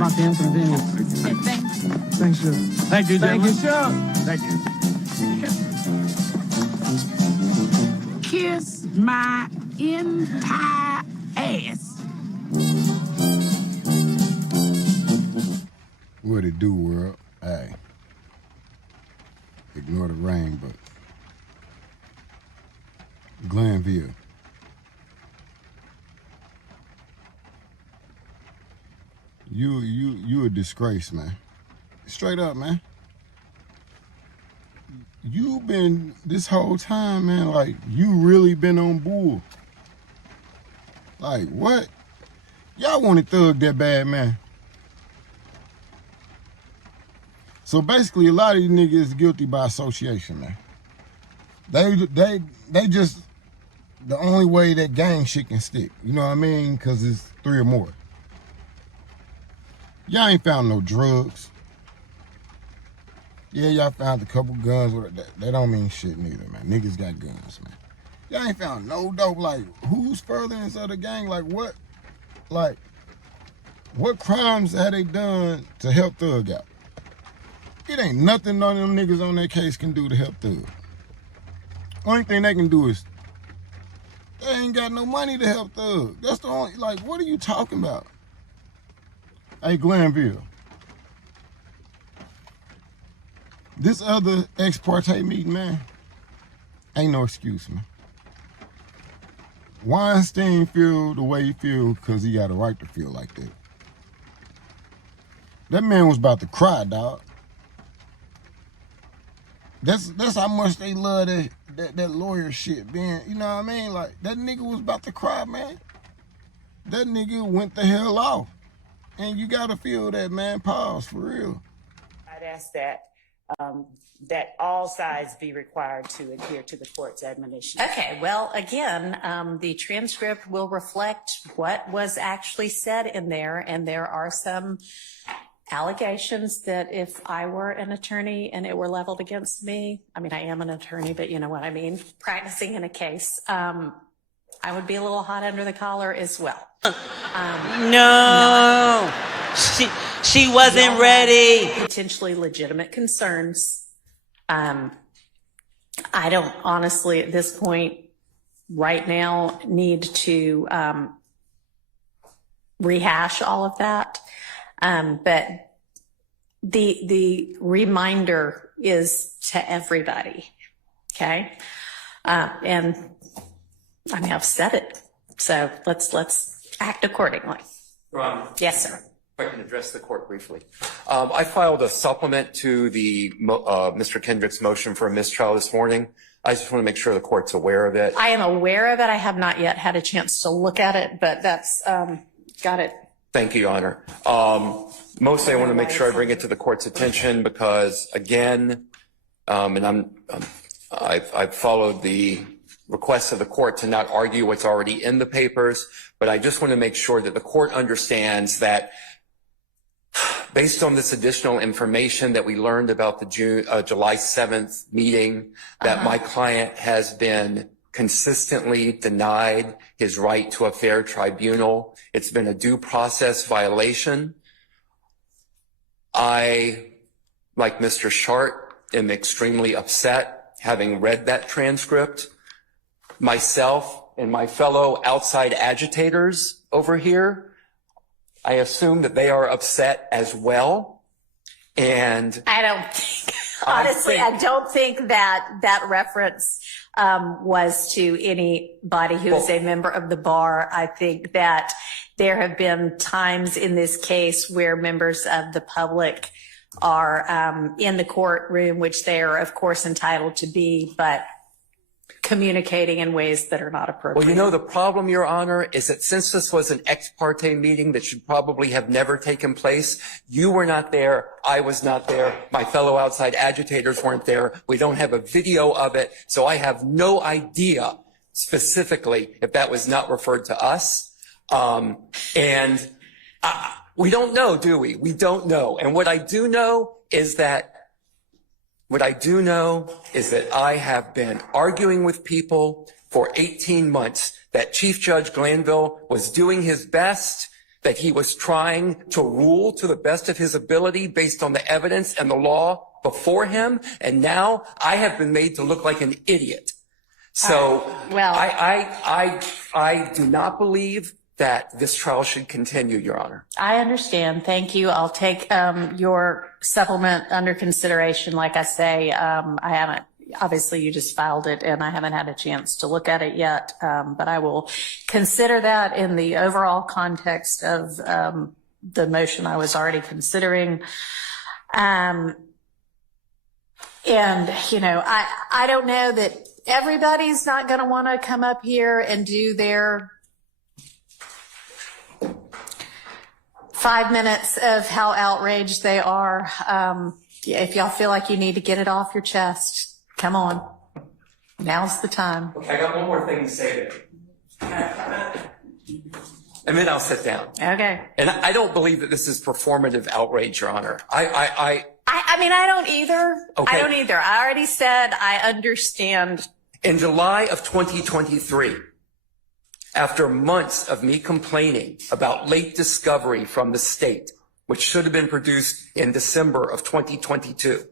about the inconvenience. Thanks, sir. Thank you, Thank you, gentlemen. sir. Thank you. Kiss my entire ass. What it do, world? Hey, ignore the rain, but Glanville. You a disgrace, man. Straight up, man. You been this whole time, man, like you really been on bull. Like what? Y'all wanted Thug that bad, man. So basically, a lot of these niggas is guilty by association, man. They just the only way that gang shit can stick. You know what I mean? Because it's 3 or more. Y'all ain't found no drugs. Yeah, y'all found a couple guns. That don't mean shit neither, man. Niggas got guns, man. Y'all ain't found no dope. Like, who's furtherance of the gang? Like, what? Like, what crimes have they done to help Thug out? It ain't nothing none of them niggas on that case can do to help Thug. Only thing they can do is they ain't got no money to help Thug. That's the only, like, what are you talking about? Hey, Glanville. This other ex parte meeting, man, ain't no excuse, man. Weinstein feel the way he feel because he got a right to feel like that. That man was about to cry, dog. That's how much they love that lawyer shit, being, you know what I mean? Like, that nigga was about to cry, man. That nigga went the hell off. And you gotta feel that, man. Pause, for real. I'd ask that that all sides be required to adhere to the court's admonition. Okay, well, again, the transcript will reflect what was actually said in there, and there are some allegations that if I were an attorney and it were leveled against me, I mean, I am an attorney, but you know what I mean, practicing in a case, I would be a little hot under the collar as well. No, she wasn't ready. Potentially legitimate concerns. I don't honestly at this point right now need to rehash all of that. But the reminder is to everybody. Okay. And I mean, I've said it. So let's act accordingly. Ron. Yes, sir. If I can address the court briefly. I filed a supplement to the Mr. Kendrick's motion for a mistrial this morning. I just want to make sure the court's aware of it. I am aware of it. I have not yet had a chance to look at it, but that's got it. Thank you, Your Honor. Mostly I want to make sure I bring it to the court's attention because, again, and I've followed the request of the court to not argue what's already in the papers, but I just want to make sure that the court understands that based on this additional information that we learned about the July 7th meeting, that my client has been consistently denied his right to a fair tribunal. It's been a due process violation. I, like Mr. Shart, am extremely upset having read that transcript. Myself and my fellow outside agitators over here, I assume that they are upset as well. And I don't think, honestly, I don't think that reference was to anybody who is a member of the bar. I think that there have been times in this case where members of the public are in the courtroom, which they are, of course, entitled to be, but communicating in ways that are not appropriate. well, you know, the problem, Your Honor, is that since this was an ex parte meeting that should probably have never taken place, you were not there, I was not there, my fellow outside agitators weren't there, we don't have a video of it, so I have no idea specifically if that was not referred to us. We don't know, do we? We don't know. And what I do know is that I have been arguing with people for 18 months that Chief Judge Glanville was doing his best that he was trying to rule to the best of his ability based on the evidence and the law before him. And now I have been made to look like an idiot. So Well, I do not believe that this trial should continue, Your Honor. I understand. Thank you. I'll take your supplement under consideration. Like I say, I haven't, obviously you just filed it and I haven't had a chance to look at it yet, but I will consider that in the overall context of the motion I was already considering. And, you know, I don't know that everybody's not going to want to come up here and do their 5 minutes of how outraged they are. If y'all feel like you need to get it off your chest, come on. Now's the time. Okay, I got one more thing to say there. And then I'll sit down. Okay. And I don't believe that this is performative outrage, Your Honor. I mean, I don't either. Okay. I don't either. I already said I understand. In July of 2023, after months of me complaining about late discovery from the state, which should have been produced in December of 2022,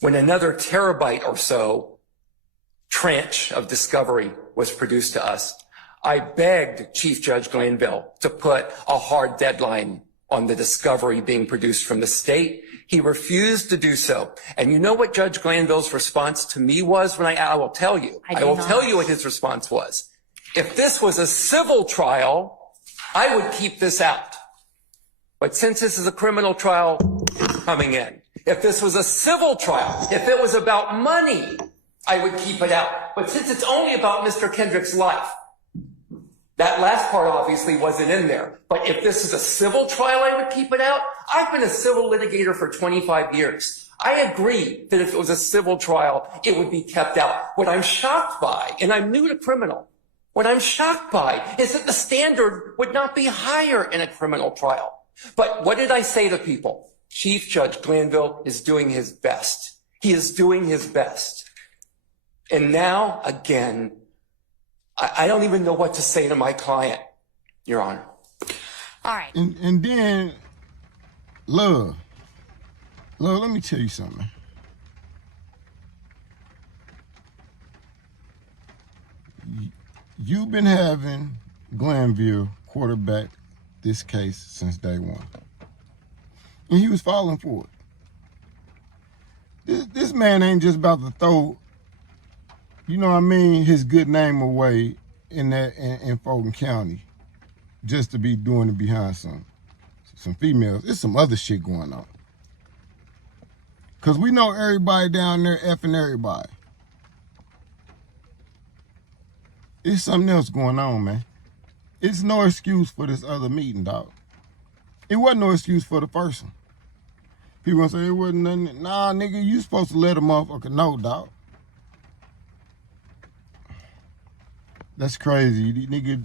when another terabyte or so tranche of discovery was produced to us, I begged Chief Judge Glanville to put a hard deadline on the discovery being produced from the state. He refused to do so. And you know what Judge Glanville's response to me was when I will tell you. I will tell you what his response was. If this was a civil trial, I would keep this out. But since this is a criminal trial, it's coming in. If this was a civil trial, if it was about money, I would keep it out. But since it's only about Mr. Kendrick's life, that last part obviously wasn't in there. But if this is a civil trial, I would keep it out. I've been a civil litigator for 25 years. I agree that if it was a civil trial, it would be kept out. What I'm shocked by, and I'm new to criminal, what I'm shocked by is that the standard would not be higher in a criminal trial. But what did I say to people? Chief Judge Glanville is doing his best. He is doing his best. And now, again, I don't even know what to say to my client, Your Honor. All right. And then, Love, let me tell you something. You've been having Glanville quarterback this case since day one. And he was falling for it. This man ain't just about to throw, you know what I mean, his good name away in Fulton County just to be doing it behind some females. There's some other shit going on. Because we know everybody down there effing everybody. It's something else going on, man. It's no excuse for this other meeting, dog. It wasn't no excuse for the first one. People gonna say it wasn't nothing. Nah, nigga, you supposed to let a motherfucker know, dog. That's crazy. Nigga,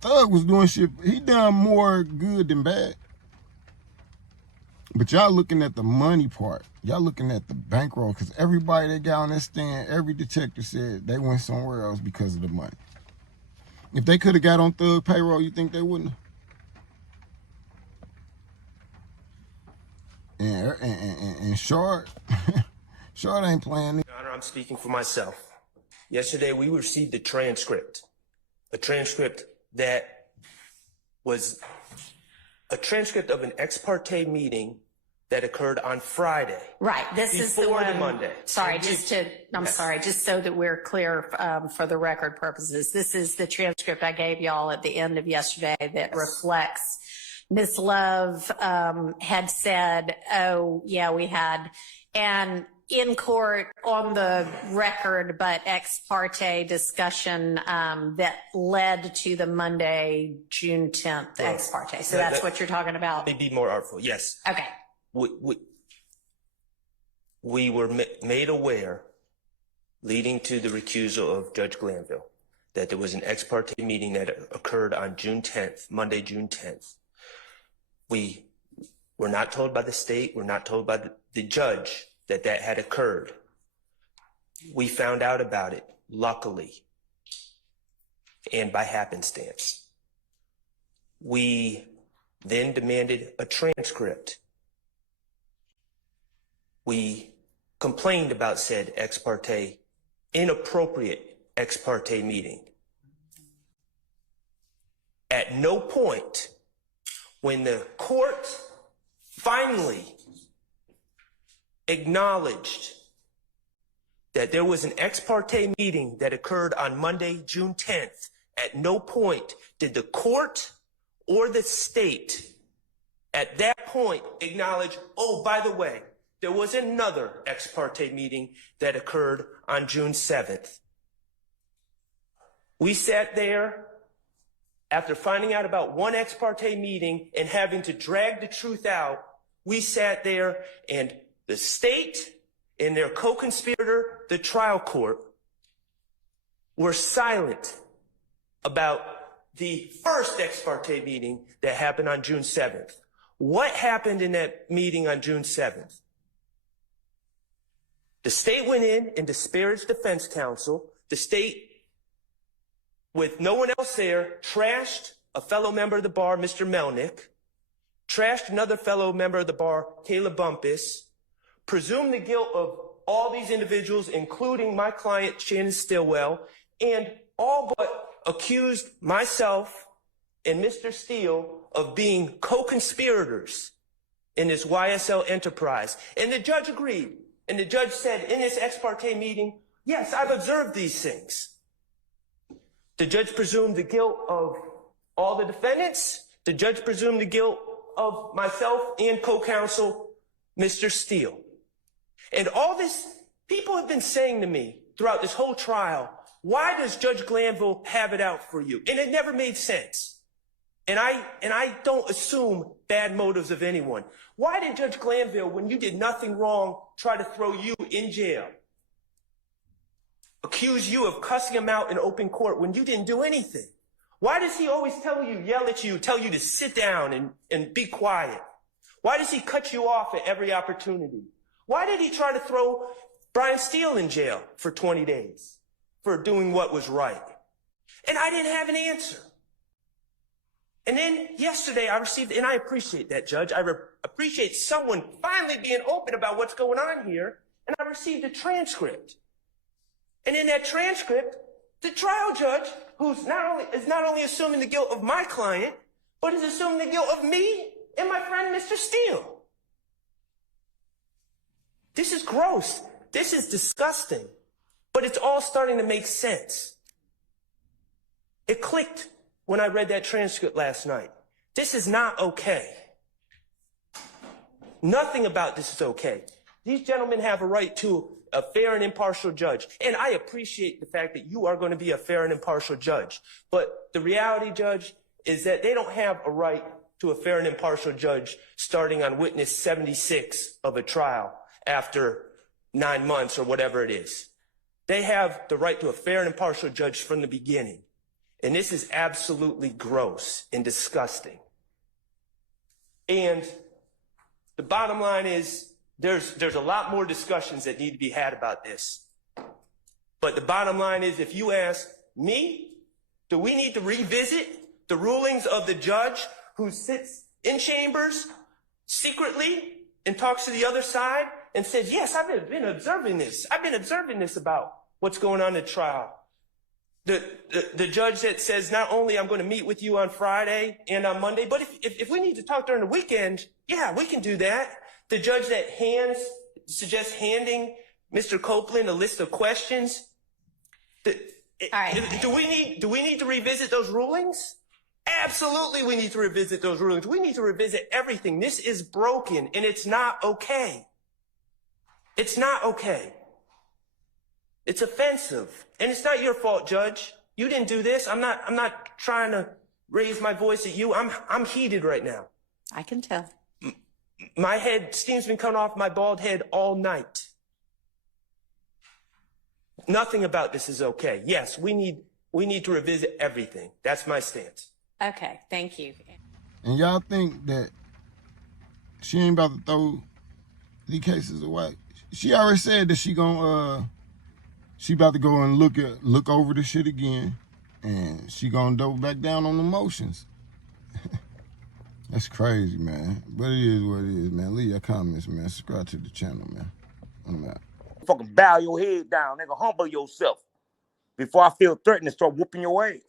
Thug was doing shit. He done more good than bad. But y'all looking at the money part. Y'all looking at the bankroll. Because everybody that got on that stand, every detective said they went somewhere else because of the money. If they could have got on Thug payroll, you think they wouldn't have? And Short, Short ain't playing. Your Honor, I'm speaking for myself. Yesterday, we received a transcript that was a transcript of an ex parte meeting that occurred on Friday. Right. This is the one. Monday. Sorry, just so that we're clear for the record purposes. This is the transcript I gave y'all at the end of yesterday that reflects Ms. Love had said, oh, yeah, we had, and in court on the record, but ex parte discussion that led to the Monday, June 10th ex parte. So that's what you're talking about? Let me be more artful. Yes. Okay. We were made aware, leading to the recusal of Judge Glanville, that there was an ex parte meeting that occurred on June 10th, Monday, June 10th. We were not told by the state, we're not told by the judge that had occurred. We found out about it, luckily, and by happenstance. We then demanded a transcript. We complained about said ex parte, inappropriate ex parte meeting. At no point, when the court finally acknowledged that there was an ex parte meeting that occurred on Monday, June 10th, at no point did the court or the state at that point acknowledge, oh, by the way, there was another ex parte meeting that occurred on June 7th. We sat there after finding out about one ex parte meeting and having to drag the truth out. We sat there and the state and their co-conspirator, the trial court, were silent about the first ex parte meeting that happened on June 7th. What happened in that meeting on June 7th? The state went in and disparaged defense counsel. The state, with no one else there, trashed a fellow member of the bar, Mr. Melnick, trashed another fellow member of the bar, Kayla Bumpus, presumed the guilt of all these individuals, including my client, Shannon Stillwell, and all but accused myself and Mr. Steele of being co-conspirators in this YSL enterprise. And the judge agreed. And the judge said in this ex parte meeting, yes, I've observed these things. The judge presumed the guilt of all the defendants. The judge presumed the guilt of myself and co-counsel, Mr. Steele. And all this, people have been saying to me throughout this whole trial, why does Judge Glanville have it out for you? And it never made sense. And I don't assume bad motives of anyone. Why did Judge Glanville, when you did nothing wrong, try to throw you in jail? Accuse you of cussing him out in open court when you didn't do anything? Why does he always tell you, yell at you, tell you to sit down and be quiet? Why does he cut you off at every opportunity? Why did he try to throw Brian Steele in jail for 20 days for doing what was right? And I didn't have an answer. And then yesterday I received, and I appreciate that, Judge. I appreciate someone finally being open about what's going on here. And I received a transcript. And in that transcript, the trial judge, who's not only assuming the guilt of my client, but is assuming the guilt of me and my friend, Mr. Steele. This is gross. This is disgusting. But it's all starting to make sense. It clicked when I read that transcript last night. This is not okay. Nothing about this is okay. These gentlemen have a right to a fair and impartial judge. And I appreciate the fact that you are going to be a fair and impartial judge. But the reality, Judge, is that they don't have a right to a fair and impartial judge starting on witness 76 of a trial after 9 months or whatever it is. They have the right to a fair and impartial judge from the beginning. And this is absolutely gross and disgusting. And the bottom line is there's a lot more discussions that need to be had about this. But the bottom line is, if you ask me, do we need to revisit the rulings of the judge who sits in chambers secretly and talks to the other side and says, yes, I've been observing this. I've been observing this about what's going on in the trial. The judge that says, not only I'm going to meet with you on Friday and on Monday, but if we need to talk during the weekend, yeah, we can do that. The judge that suggests handing Mr. Copeland a list of questions. All right. Do we need to revisit those rulings? Absolutely, we need to revisit those rulings. We need to revisit everything. This is broken, and it's not okay. It's not okay. It's offensive, and it's not your fault, Judge. You didn't do this. I'm not trying to raise my voice at you. I'm heated right now. I can tell. My steam's been coming off my bald head all night. Nothing about this is okay. Yes, we need to revisit everything. That's my stance. Okay, thank you. And y'all think that she ain't about to throw these cases away? She already said that she about to go and look over the shit again, and she gonna double back down on the motions. That's crazy, man. But it is what it is, man. Leave your comments, man. Subscribe to the channel, man. I'm out. Fucking bow your head down, nigga. Humble yourself before I feel threatened to start whooping your ass.